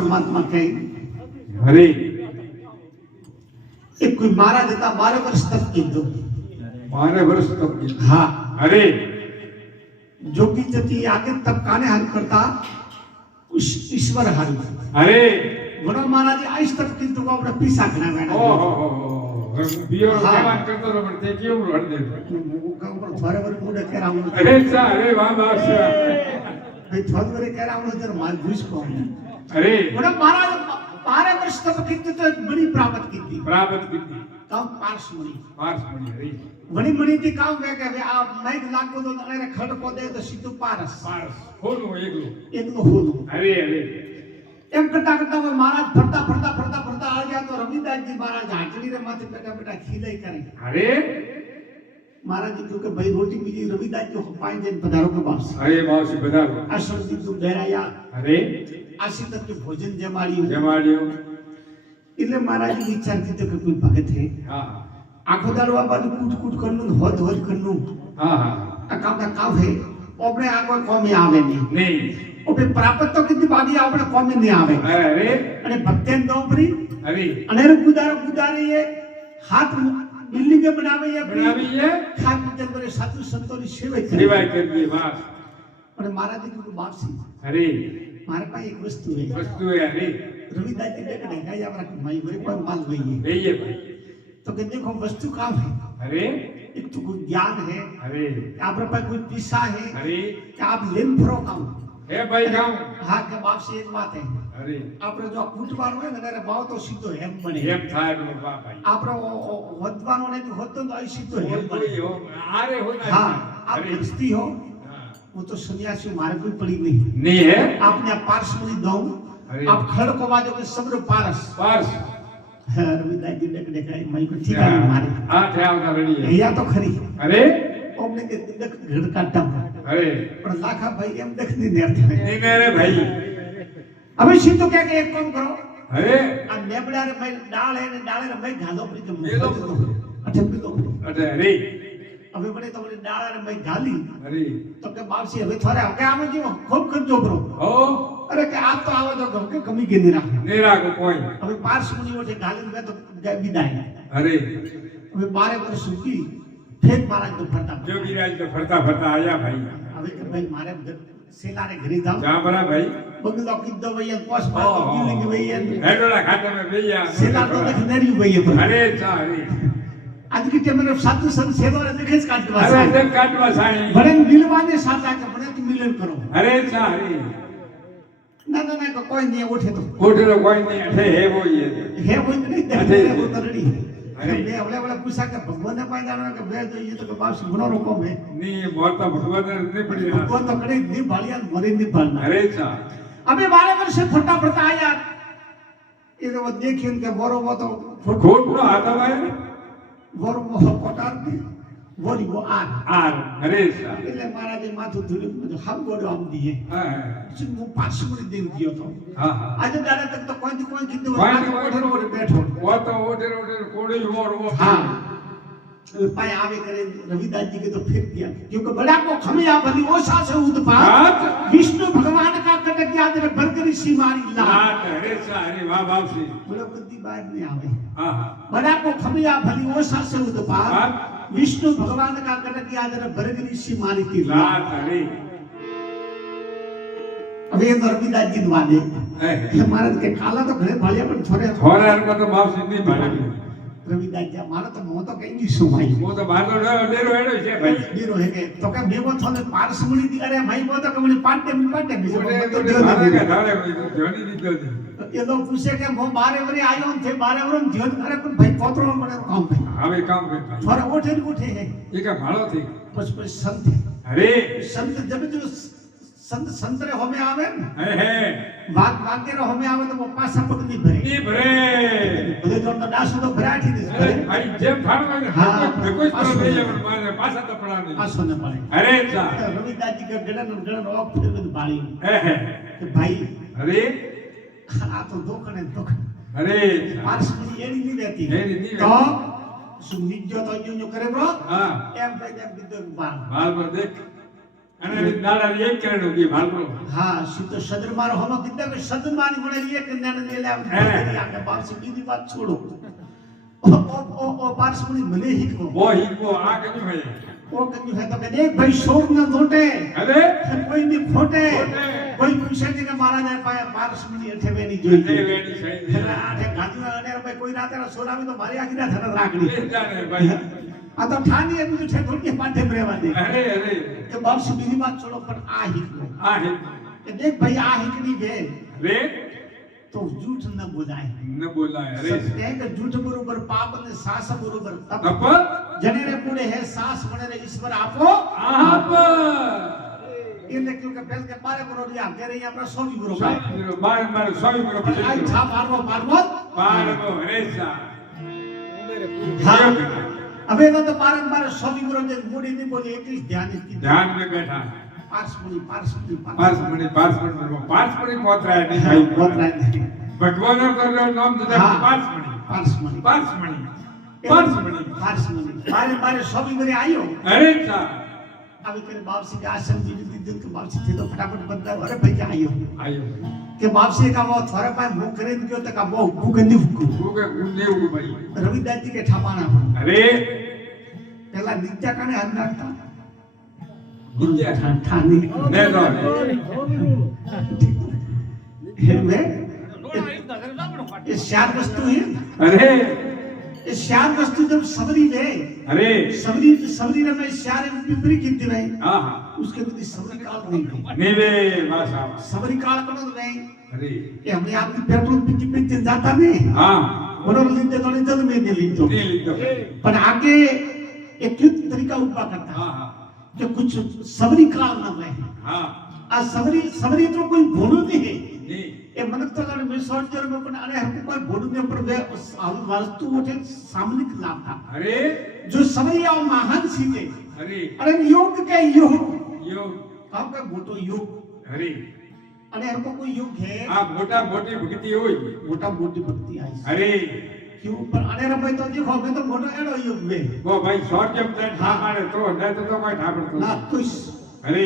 પરમાત્મા કહે હરે એક કોઈ મહારાજ હતા 12 વર્ષ તપ કીધું 12 વર્ષ તપ કીધું હા હરે જોગી જતી આગે તપ કાને હાલ કરતા ઈશ્વર હાલ હરે વડો મહારાજે આઈસ તપ કીધું કે આપણે પીસા ઘણા વેણા ઓહો બિયો કેવાન કરતો તો પણ તે કેવું રડ દે હું કહું પણ થોડે વરે મુડે કેરાવું અરે સા અરે વાહ વાહ સા ભાઈ થોડે વરે કેરાવું ત્યારે માર ભૂસ કોમ અરે વડો મહારાજ 12 વર્ષ તપ કીધું તો મણી પ્રાપ્ત કીધી પ્રાપ્ત કીધી કામ પાર્શ મણી હરે મણી થી કામ કે હવે આ મેઘ લાગતો તો એને ખડકો દે તો સીધું પારસ હોનું એકલો હોનું અરે એમ કરતા કરતા મહારાજ ફરતા આ ગયા તો રવિદાસજી મહારાજ હાજરી રે માથે બેઠા ખીલાઈ કરી અરે મહારાજ કીધું કે ભાઈ રોટી બીજી રવિદાસજી પાઈ જઈને પધારો કે બાપ અરે બાપ પધારો આ શરદી તું બેરાયા અરે આશી તક ભોજન જમાડ્યું એટલે મહારાજે વિચાર કીધો કે કોઈ ભગત હે હા આખો દાડો આ બાજુ કૂટ કરનું હોદ કરનું હા આ કામ હે આપણે આ કોઈ કોમે આવે નહીં ઓપે પ્રાપ્ત તો કીધી બાકી આપણે કોમે નહીં આવે અરે અને ભક્તેન દોપરી અરે અને ગુદારે એ હાથ બિલ્ડિંગ બનાવે ખાટ જંગલે સાધુ સંતોની સેવા કરવી વાહ અને મહારાજે કીધું બાપસી અરે મારે પાસે એક વસ્તુ હે અરે રવિદાસજી દેખને ગાય આપણા માઈ વરે કોઈ માલ વઈએ ભાઈ तो कि देखो वस्तु काम है अरे एक तो कोई ज्ञान है अरे आप पर कोई पीसा है अरे कि आप लेन फरो काम है भाई काम हाँ के बाप से एक बात है अरे आप जो कूटवानो है ना मेरे भाव तो सीधो हेम बने हेम थाय रो बा भाई आप वदवानो ने तो होतो तो सीधो हेम बने हो अरे हो ना हाँ आप गृहस्थी हो वो तो सन्यासी मारे कोई पड़ी नहीं है आपने पार्श में दो आप खड़ को वाजो के सब पारस रविदासजी ने कहा मैं को ठीक है मारे हां थे आवता रेडी है या तो खरी अरे ओमने के देख घर का टम अरे पर लाखा भाई एम देख नहीं नेरते नहीं मेरे भाई अबे सीधो क्या के एक काम करो अरे आ नेबड़ा रे मैं डाल है ने डाले रे मैं घालो पड़ी के ये लो अच्छा भी लो अरे अरे अबे बड़े तो डाल रे मैं घाली अरे तो के बाप से હવે થોરે કે આમે જો ખૂબ કરજો બ્રો ओ अरे के आप तो आવો तो के कमी के नहीं राखो कोई अबे पार्श मुनि ओठे घाली में तो विदाई अरे अबे 12 वर्ष की फेक महाराज तो फरता जोगीराज तो फरता आया भाई अबे के भाई मारे सेला रे घरे जाओ जा बरा भाई बगलो किद्दो भैया पोस बात बिल्डिंग भैया हेडोला खाते में भैया सेला तो देख नरी भैया अरे चा अरे आज की टेम में साधु संत सेवा रे देखे काटवा अरे देख काटवा साई बड़े मिलवाने साथ आके बड़े तो मिलन करो अरे चा अरे ना कोई नहीं उठे तो कोई नहीं अठे है वो ये नहीं देखते वो तरड़ी अरे मैं अवले पूछा के भगवान ने पाई जानो के बे जो ये तो बाप से गुनो रोको में नहीं बहुत तो भगवान ने नहीं पड़ी भगवान तो कड़े नहीं भालिया मरे नहीं पाना अरे चा अबे 12 वर्ष से फटा आया ये तो देखिए उनके बोरो वो तो खोट नो आता भाई बोरो वो कोटार दी बोरी वो आर अरे चा એટલે મહારાજે માથું ધૂળ્યું બધું હામ ગોડો આમ દીએ हां હું પાછું દેવ ગયો તો हां આજે દાડા તક તો કોઈ કીધું કોઈ ઓઠરો ઓઠ બેઠો वो तो ओडे कोड़े और वो हां पाए आवे करे रविदास जी के तो फिर दिया क्योंकि बड़ा को खमिया भली ओसा से उत्पात विष्णु भगवान का कटक याद रे बरकरी सी मारी ला अरे चा अरे वाह बाप से बोलो कदी बात नहीं आवे हां बड़ा को खमिया भली ओसा से उत्पात विष्णु भगवान का कटक याद रे बरकरी सी मारी थी ला अरे अबे रविदास जी वादे महाराज के काला तो घरे भालिया पर छोरे को तो बाप से नहीं भाले रविदास जी मारा तो मो तो कहीं नहीं सुमाई वो तो बाहर डेरो हेडो छे भाई डेरो है के तो के बेगो थने पार्स मुड़ी दी अरे भाई वो तो कमनी पाटे बीजो तो धारे के धारे जोनी दीदो ये लोग पूछे के वो 12 वरे आयो थे 12 वरम जोन अरे पण भाई पोतरो मने काम है हवे काम है थोड़ा उठे है ये का भालो थी बस संत अरे संत जब जो संत रे होमे आवे है बात रे होमे आवे तो वो पासा पट नहीं भरे भले जो तो डासो तो भराठी दे भाई जेम भाड़ो है हां कोई तरह नहीं है माने पासा तो पड़ा नहीं पासो न पड़े अरे चा रविदास जी के गड़न ऑफ फिर में बाली है भाई अरे आ तो दोखने अरे पार्स में एड़ी नहीं रहती तो सुनिज जो तो जो करे ब्रो हां एम भाई देख बिदो बाल बाल पर देख અને દાડા એક કરેલું કે ભાલરો હા સીધો સદર મારો હમો કીધા કે સદર મારી મને એક જ્ઞાન ને લે આને બારસે બીજી વાત છોડો ઓ પારસમણી મને હિકવો બો હિકવો આ કયું હે ઓ કયું હે તો કે દેખ ભાઈ શોક ન ધોટે અરે કોઈ ની ખોટે કોઈ પૂછે છે કે મહારાજ પારસમણી અઠેવેની જોઈ એ વેડી સહી આઠે ગાંધીના અનેર ભાઈ કોઈ રાતે સોરાવી તો મારી આગળ થર રાખડી જાને ભાઈ આ તો ઠાની એનું છે થોડી પાઠે રહેવા દે અરે અરે કે બારસે બીજી વાત છોડો પણ આ હિકવો આ હે કે દેખ ભાઈ આ હિકડી છે રે તો જૂઠ ન બોલાય ન બોલાય અરે સત્ય કે જૂઠ બરોબર પાપ અને સાસ બરોબર તપ તપ જનેરે પૂડે હે સાસ વણેરે ઈશ્વર આપો આપ એટલે ક્યું કે પેલ કે બારે બરોબર આ ઘરે આપણા સોવી બરોબર બાર બાર સોવી બરોબર આઈ છા મારવો પારવો રેસા હા હવે તો બારે સોવી બરોબર મોડી ની બોલી એટલી ધ્યાન કી ધ્યાન મે બેઠા પારસમણી પારસમણી પોતરાય નહીં ભાઈ પોતરાય નહીં ભગવાનનો કર્યો નામ દીધા પારસમણી બારે સોવી બરે આયો અરે સા આવી કરે બાપસી કે આશ્રમ જીવી દીધું કે બાપસી થી તો ફટાફટ બદલાવ અરે ભાઈ કે આયો કે બાપસી का वो थोड़े पाए मुंह खरीद गयो तो का वो भूख नहीं भूख દેવું ભાઈ रविदास जी के ठापाना અરે पहला नित्या कने हरनाता નિત્યા ठानी ને નો हे में ये चार वस्तु है અરે ये चार वस्तु जब सबरी ले અરે सबरी ने मैं चार पिपरी कीती भाई હા હા उसके भी सबरी काल नहीं નેવે ભાષા सबरी काल कनो नहीं અરે ये हमने आपकी पेट्रोल पीती जाता नहीं હા बरोबर लीधे तो नहीं जल में नहीं लीधो ને લીધો पर आगे एक युद्ध तरीका उपा करता હા હા कि कुछ सबरी काल न रहे હા आ सबरी तो कोई भोलू नहीं है ને ये मनक तो लड़ में सोल्जर में पण अरे हमको कोई भोलू ने पर वे वस्तु उठे सामनिक लाभ था અરે जो सबरी और महान सीधे અરે अरे योग के योग યો आपका मोटो योग અરે अरे हमको कोई योग है આ મોટા મોટી ભક્તિ હોય मोटा मोटी भक्ति आई અરે क्यों पर अरे रे भाई तो देखो मैं तो मोटो एडो योग में વો ભાઈ શોર્ટ કેમ થાય ઠામાડે તો ન તો કોઈ ઠાપડતો ना कुछ અરે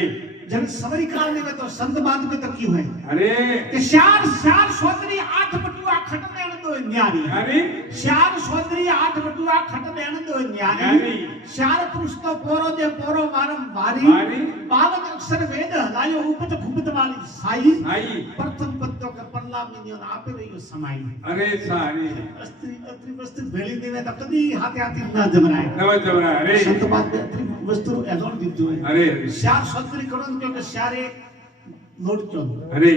जब सबरी काल में तो संत बात में तो क्यों है અરે कि चार सोदरी 8 बटुआ खट देण दो न्यारी અરે चार सोदरी 8 बटुआ खट देण दो न्यारी न्यारी। चार पुरुष तो पोरो दे पोरो वारम वारी। वारी 52 अक्षर वेद लायो उपत खुबत वाली साई સાઈ प्रथम पत्तो के पल्ला मिनियो आपे रहियो समाई અરે સારી अस्त्री अत्री वस्तु भेली देवे तो कदी हाथे हाथे न जमराय નવ જવરા અરે संत बात में अत्री वस्तु एजोन दीजो है અરે चार सोदरी करण क्योंकि चारे लोड चोन અરે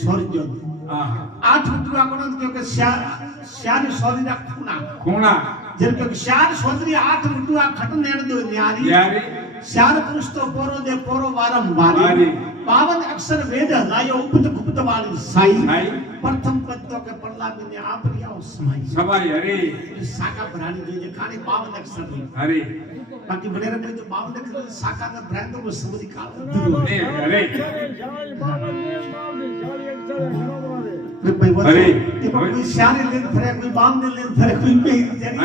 सोर जोन હા 8 बटुआ करण क्योंकि चार सोदरी दा खूना ખૂણા जब तक चार सोदरी 8 बटुआ खट नेण दो न्यारी યારી चार पुरुष तो पोरो दे पोरो वारम वारी વારી 52 अक्षर वेद लायो उपत गुप्त वाली साई સાઈ प्रथम पद तो के पल्ला में ने आप रिया समाई સવાઈ અરે साका भरानी जो जे काने 52 अक्षर नहीं અરે बाकी बने रे जो 52 अक्षर साका का ब्रांड तो सबरी काल ને અરે भाई अरे, देखो कोई शारे ले फरे कोई बाम ने ले फरे कोई पे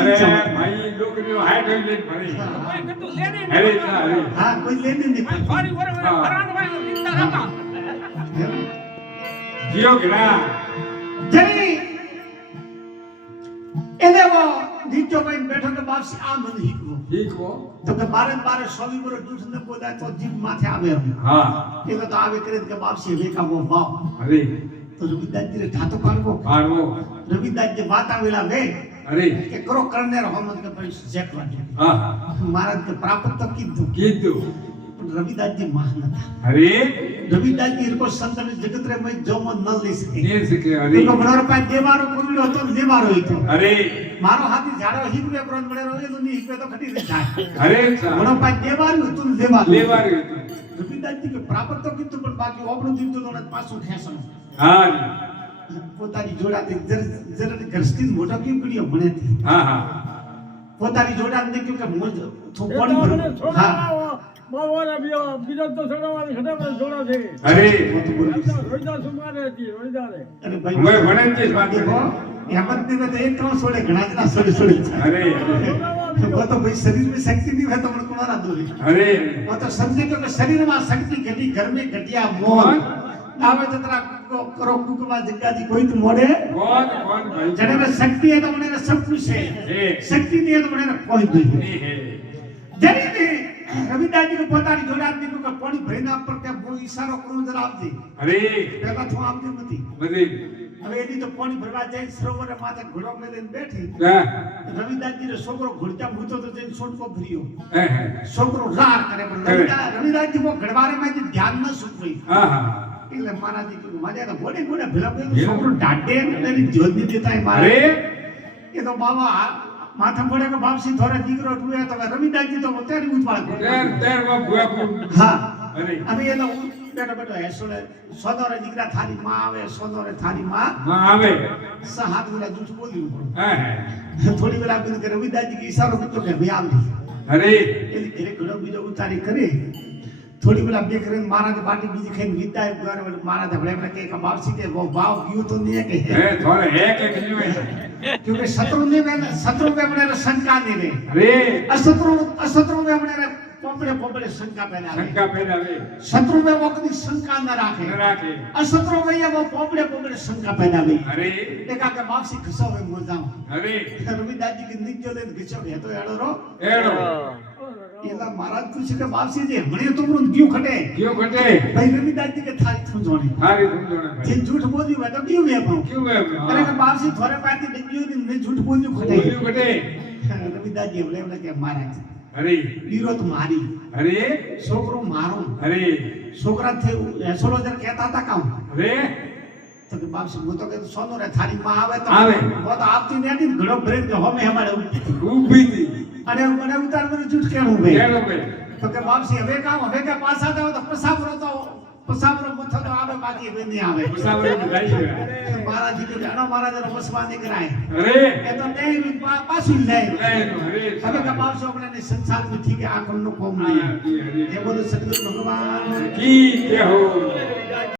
અરે ભાઈ લોકોની હાઈટ હોય લે ભરે અરે સા અરે हां कोई लेने नहीं જીઓ ગડા जरी એને वो नीचो में बैठो के वापसी आ मन हिकવો ઠીક હો तो के बारे बारे स्वामी बोले झूठ न बोला तो जीव माथे आवे हम હા ये तो आवे करे के वापसी वे का वो वाव અરે तो रविदास जी रे ठातो काढવો પાડવો रविदास जी वाता वेला वे અરે के करो करने रहो मत के पर जेक वाटे હા महाराज के प्राप्त तो कीधु કીધું रविदास जी महान था અરે रविदास जी को संत ने जगत रे में जो मन न ले सके ને સકે અરે तो बड़ो रुपया देवारो कोल्यो तो देवारो ही तो અરે मारो हाथी झाड़ो हिकवे प्रण बड़े रोए तो नहीं हिकवे तो खटी नहीं जाए અરે સા बड़ो पाय देवारो तुम देवारो લેવારી रविदास जी के प्राप्त तो कीधु पण बाकी ओपरो દીધું તો પાછું ખેસણ હા પોતાની જોડાથી જરા ઘરસ્થી મોટો કેમ કર્યો મને હા હા પોતાની જોડાને દેખ્યું કે મોજ થોપણ હા બાવાના બીજો તો છોડાવાની ખટામાં છોડા છે અરે રોઈદા સુમારે હતી રોઈદારે અરે ભાઈ હું વણન છે વાત દેખો હેમંત ને તો એક ત્રણ સોળે ઘણા જણા સોળે સોળે અરે છોડાવા वो तो भाई शरीर में शक्ति नहीं है तो मन को ना दूरी अरे वो तो समझे कि शरीर में शक्ति घटी घर में घटिया मोह नावे ततरा करो कुकमा जग्गा जी कोई तो मोड़े कौन भाई जने में शक्ति है तो उन्हें सब कुछ है शक्ति नहीं है तो उन्हें कोई नहीं है जरी ने रविदास जी को પોતાની જોડાત દીકરો કે પાણી ભરીના પર કે બહુ ઈશારો કરું જરા આપજે अरे પેલા તો આપજે નથી बदे હવે એની તો પાણી ભરવા જાય સરોવરે માથે ઘોડો મેલીને બેઠી हां રવિદાસ જી નો છોકરો ઘોડતા ભૂતો તો જઈને છોટકો ભર્યો हां છોકરો રાર કરે પણ રવિદાસ જી કો ઘડવારે માં ધ્યાન ન સુકવી हां એટલે મહારાજી કે મજા તો ગોડે ગોડે ભેલા પેલું છોકરો ડાડે ને એની જોત ની દેતા अरे મારે એ તો બાબા माथा पड़े को बाप सी थोड़ा दीकरो टुए तो रविदास जी तो तेरी उठवाड़ तेर वो बुआ हां अरे अभी ये तो बेटा बेटा ऐसोले सोदोरे दीकरा थारी मां आवे सोदोरे थारी मां आवे हाथ वाला झूठ बोली हां थोड़ी बेला बिन के रविदास जी की इशारो तो के भी आवली अरे एली घरे घड़ो बीजो उतारी करे थोड़ी बेला बेकरे महाराज बाटी बीजी खाई विदा है गुआरे वाले महाराज हबले में के बाप सी के वो भाव क्यों तो नहीं है के थोड़े है के क्यों है क्योंकि शत्रु में अपने शंका नहीं वे अरे अशत्रु में अपने पोपड़े शंका पैदा वे शत्रु में वो कभी शंका न राखे अशत्रु में ये वो पोपड़े शंका पैदा वे अरे देखा के बापसी खसो में मोल जाऊं अरे रविदास जी की निज जो ले खिचो है तो एड़ो ये तो महाराज कुछ के बापसी जी हमने तो क्यों खटे भाई रविदास जी के थारी थूं जोड़े भाई जे झूठ बोली मैं तो क्यों वे पाऊं अरे के बापसी थोड़े पाती डिग्यो दिन में झूठ बोली खटे रविदास जी बोले के महाराज अरे विरोध मारी अरे छोकरो मारो अरे छोकरा थे ऐसोलो जर कहता था काम अरे तो के बाप से वो तो कहते सोनो रे थारी मां आवे तो वो तो आपती नहीं थी घड़ो भरे के हो में हमारे ऊभी थी अरे मैंने उतार में झूठ के हूं बे तो के बाप से हवे का पास आता हो तो पसाबरो मथो तो आवे बाकी वे नहीं आवे पसाबरो में जाई है महाराज जी के जानो महाराज रो बसवानी कराए अरे ये तो नहीं पासु ले अरे हवे का बाप से अपने संसार में ठीक है आकम नो कोम नहीं ये बोलो सतगुरु भगवान की जय हो